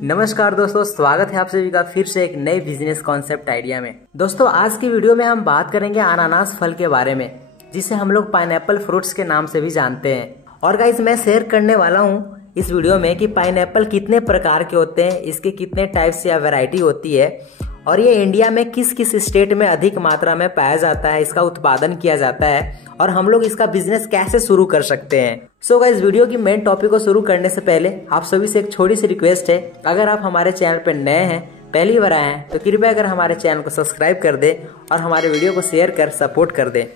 नमस्कार दोस्तों, स्वागत है आप सभी का फिर से एक नए बिजनेस कॉन्सेप्ट आइडिया में। दोस्तों आज की वीडियो में हम बात करेंगे अनानास फल के बारे में, जिसे हम लोग पाइनएप्पल फ्रूट्स के नाम से भी जानते हैं। और गाइस मैं शेयर करने वाला हूँ इस वीडियो में कि पाइनएप्पल कितने प्रकार के होते हैं, इसके कितने टाइप्स या वैरायटी होती है, और ये इंडिया में किस किस स्टेट में अधिक मात्रा में पाया जाता है, इसका उत्पादन किया जाता है, और हम लोग इसका बिजनेस कैसे शुरू कर सकते हैं। सो गाइस वीडियो की मेन टॉपिक को शुरू करने से पहले आप सभी से एक छोटी सी रिक्वेस्ट है, अगर आप हमारे चैनल पर नए हैं, पहली बार आए हैं, तो कृपया अगर हमारे चैनल को सब्सक्राइब कर दे और हमारे वीडियो को शेयर कर सपोर्ट कर दे।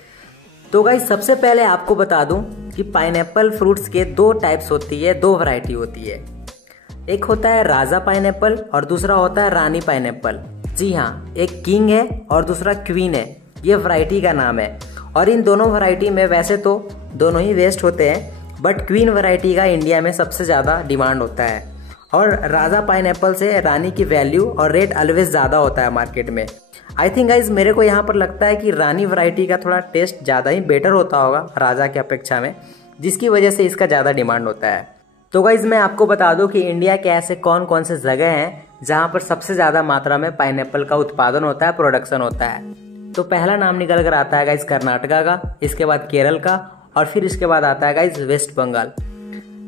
तो गाइस सबसे पहले आपको बता दूं कि पाइनएप्पल फ्रूट्स के दो टाइप्स होती है, दो वैरायटी होती है। एक होता है राजा पाइनएप्पल और दूसरा होता है रानी पाइनएप्पल। जी हाँ, एक किंग है और दूसरा क्वीन है, ये वैरायटी का नाम है। और इन दोनों वैरायटी में वैसे तो दोनों ही वेस्ट होते हैं, बट क्वीन वैरायटी का इंडिया में सबसे ज़्यादा डिमांड होता है। और राजा पाइनएप्पल से रानी की वैल्यू और रेट ऑलवेज ज़्यादा होता है मार्केट में। आई थिंक गाइज मेरे को यहाँ पर लगता है कि रानी वैरायटी का थोड़ा टेस्ट ज़्यादा ही बेटर होता होगा राजा की अपेक्षा में, जिसकी वजह से इसका ज़्यादा डिमांड होता है। तो गाइज मैं आपको बता दूं कि इंडिया के ऐसे कौन कौन से जगह हैं जहाँ पर सबसे ज़्यादा मात्रा में पाइनएप्पल का उत्पादन होता है, प्रोडक्शन होता है। तो पहला नाम निकल कर आता है गाइज कर्नाटका का, इसके बाद केरल का, और फिर इसके बाद आता है गाइज वेस्ट बंगाल।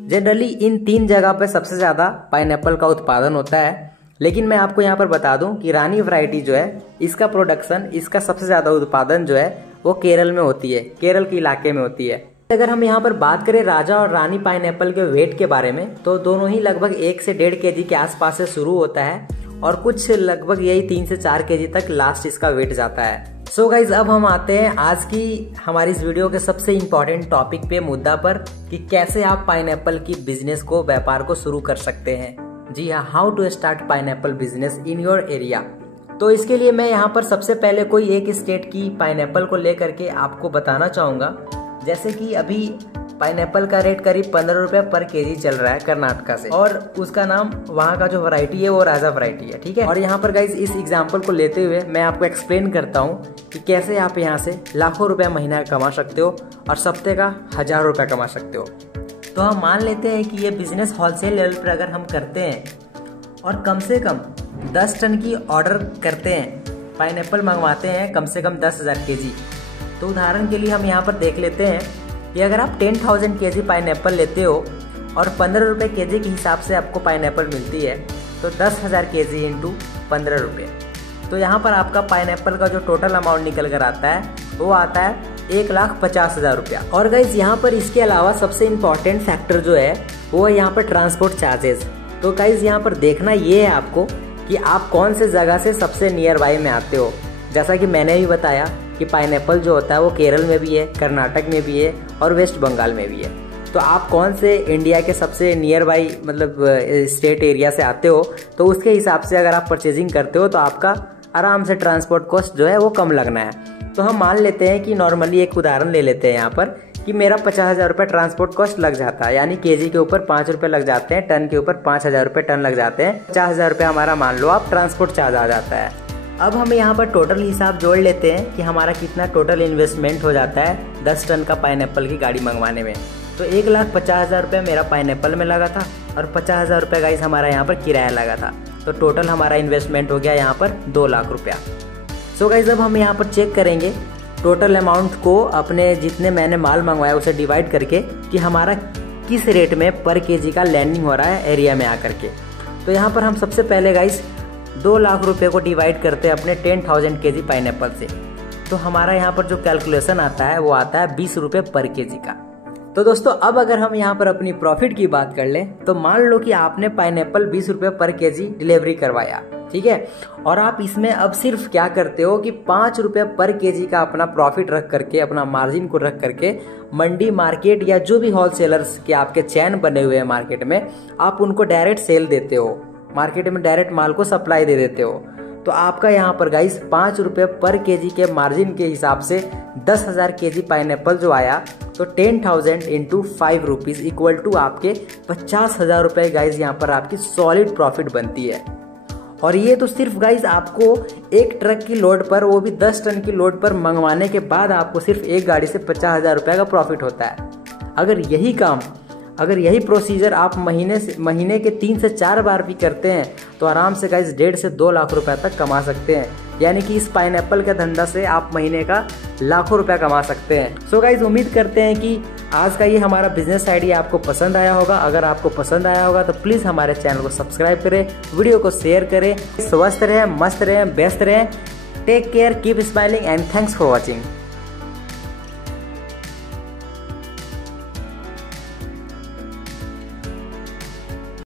जनरली इन तीन जगह पे सबसे ज़्यादा पाइनएप्पल का उत्पादन होता है। लेकिन मैं आपको यहाँ पर बता दूं कि रानी वैरायटी जो है, इसका प्रोडक्शन, इसका सबसे ज़्यादा उत्पादन जो है वो केरल में होती है, केरल के इलाके में होती है। अगर हम यहाँ पर बात करें राजा और रानी पाइनएप्पल के वेट के बारे में, तो दोनों ही लगभग 1 से 1.5 केजी के आसपास से शुरू होता है, और कुछ लगभग यही 3 से 4 केजी तक लास्ट इसका वेट जाता है। सो गाइज अब हम आते हैं आज की हमारी इस वीडियो के सबसे इम्पोर्टेंट टॉपिक पे, मुद्दा पर, कि कैसे आप पाइनएप्पल की बिजनेस को, व्यापार को शुरू कर सकते हैं। जी हाँ, how to start pineapple business in your area. तो इसके लिए मैं यहाँ पर सबसे पहले कोई एक स्टेट की पाइनएप्पल को लेकर के आपको बताना चाहूँगा। जैसे कि अभी पाइनएप्पल का रेट करीब 15 रुपये पर केजी चल रहा है कर्नाटका से, और उसका नाम, वहाँ का जो वैरायटी है वो राजा वैरायटी है, ठीक है। और यहाँ पर गाइज इस एग्जांपल को लेते हुए मैं आपको एक्सप्लेन करता हूँ कि कैसे आप यहाँ से लाखों रुपया महीना कमा सकते हो और सप्ते का 1000 रुपया कमा सकते हो। तो हम मान लेते हैं कि ये बिजनेस होलसेल लेवल पर अगर हम करते हैं और कम से कम 10 टन की ऑर्डर करते हैं, पाइनएप्पल मंगवाते हैं कम से कम 10,000 केजी। तो उदाहरण के लिए हम यहाँ पर देख लेते हैं कि अगर आप 10,000 केजी पाइनएप्पल लेते हो और 15 रुपये केजी के हिसाब से आपको पाइनएप्पल मिलती है, तो 10,000 केजी इंटू 15 रुपये, तो यहाँ पर आपका पाइनएप्पल का जो टोटल अमाउंट निकल कर आता है वो आता है 1,50,000 रुपया। और गाइज यहाँ पर इसके अलावा सबसे इम्पॉर्टेंट फैक्टर जो है वो है यहाँ पर ट्रांसपोर्ट चार्जेस। तो गाइज यहाँ पर देखना ये है आपको कि आप कौन से जगह से सबसे नियर बाई में आते हो। जैसा कि मैंने भी बताया कि पाइनएप्पल जो होता है वो केरल में भी है, कर्नाटक में भी है और वेस्ट बंगाल में भी है। तो आप कौन से इंडिया के सबसे नियर बाई मतलब स्टेट एरिया से आते हो, तो उसके हिसाब से अगर आप परचेजिंग करते हो तो आपका आराम से ट्रांसपोर्ट कॉस्ट जो है वो कम लगना है। तो हम मान लेते हैं कि नॉर्मली एक उदाहरण ले लेते हैं यहाँ पर कि मेरा 50,000 रुपये ट्रांसपोर्ट कॉस्ट लग जाता है, यानी केजी के ऊपर 5 रुपये लग जाते हैं, टन के ऊपर 5,000 रुपये टन लग जाते हैं। 50,000 रुपये हमारा मान लो आप ट्रांसपोर्ट चार्ज आ जाता है। अब हम यहाँ पर टोटल हिसाब जोड़ लेते हैं कि हमारा कितना टोटल इन्वेस्टमेंट हो जाता है 10 टन का पाइनएप्पल की गाड़ी मंगवाने में। तो 1,50,000 रुपये मेरा पाइनएप्पल में लगा था और 50,000 रुपये गाइस हमारा यहाँ पर किराया लगा था। तो टोटल हमारा इन्वेस्टमेंट हो गया यहाँ पर 2 लाख रुपया। सो गाइस अब हम यहाँ पर चेक करेंगे टोटल अमाउंट को, अपने जितने मैंने माल मंगवाया उसे डिवाइड करके, कि हमारा किस रेट में पर केजी का लैंडिंग हो रहा है एरिया में आकर के। तो यहाँ पर हम सबसे पहले गाइस 2 लाख रुपए को डिवाइड करते हैं अपने 10,000 केजी पाइनएप्पल से। तो हमारा यहाँ पर जो कैलकुलेशन आता है वो आता है 20 रुपये पर केजी का। तो दोस्तों अब अगर हम यहाँ पर अपनी प्रॉफिट की बात कर लें, तो मान लो कि आपने पाइनएप्पल 20 रुपये पर केजी डिलीवरी करवाया, ठीक है, और आप इसमें अब सिर्फ क्या करते हो कि 5 रुपये पर केजी का अपना प्रॉफिट रख करके, अपना मार्जिन को रख करके मंडी, मार्केट या जो भी होलसेलर्स के आपके चैन बने हुए हैं मार्केट में, आप उनको डायरेक्ट सेल देते हो, मार्केट में डायरेक्ट माल को सप्लाई दे देते हो। तो आपका यहाँ पर गाइस 5 रुपये पर केजी के मार्जिन के हिसाब से 10,000 केजी पाइनएप्पल जो आया, तो 10,000 इंटू 5 रुपीज़ इक्वल टू आपके 50,000 रुपये गाइस यहाँ पर आपकी सॉलिड प्रॉफिट बनती है। और ये तो सिर्फ गाइस आपको एक ट्रक की लोड पर, वो भी 10 टन की लोड पर मंगवाने के बाद आपको सिर्फ एक गाड़ी से 50,000 रुपये का प्रॉफिट होता है। अगर यही काम अगर यही प्रोसीजर आप महीने के 3 से 4 बार भी करते हैं तो आराम से गाइस 1.5 से 2 लाख रुपए तक कमा सकते हैं। यानी कि इस पाइनएप्पल के धंधा से आप महीने का लाखों रुपया कमा सकते हैं। सो गाइस उम्मीद करते हैं कि आज का ये हमारा बिजनेस आइडिया आपको पसंद आया होगा। अगर आपको पसंद आया होगा तो प्लीज़ हमारे चैनल को सब्सक्राइब करें, वीडियो को शेयर करें। स्वस्थ रहें, मस्त रहें, व्यस्त रहें। Take care, keep smiling and thanks for watching.